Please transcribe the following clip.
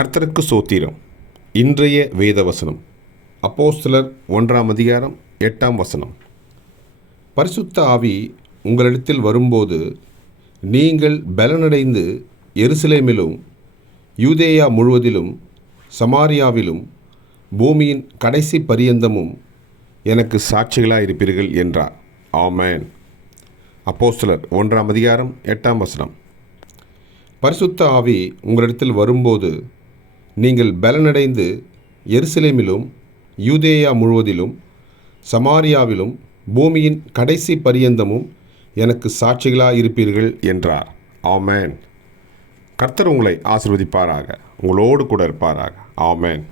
கர்த்தருக்கு சோத்திரம். இன்றைய வேத வசனம் அப்போஸ்தலர் ஒன்றாம் அதிகாரம் எட்டாம் வசனம். பரிசுத்த ஆவி உங்களிடத்தில் வரும்போது நீங்கள் பலனடைந்து எருசலேமிலும் யூதேயா முழுவதிலும் சமாரியாவிலும் பூமியின் கடைசி பரியந்தமும் எனக்கு சாட்சிகளாக இருப்பீர்கள் என்றார். ஆமேன். அப்போஸ்தலர் ஒன்றாம் அதிகாரம் எட்டாம் வசனம். பரிசுத்த ஆவி உங்களிடத்தில் வரும்போது நீங்கள் பலனடைந்து எருசலேமிலும் யூதேயா முழுவதிலும் சமாரியாவிலும் பூமியின் கடைசி பரியந்தமும் எனக்கு சாட்சிகளாக இருப்பீர்கள் என்றார். ஆமேன். கர்த்தர் உங்களை ஆசிர்வதிப்பாராக. உங்களோடு கூட இருப்பாராக. ஆமேன்.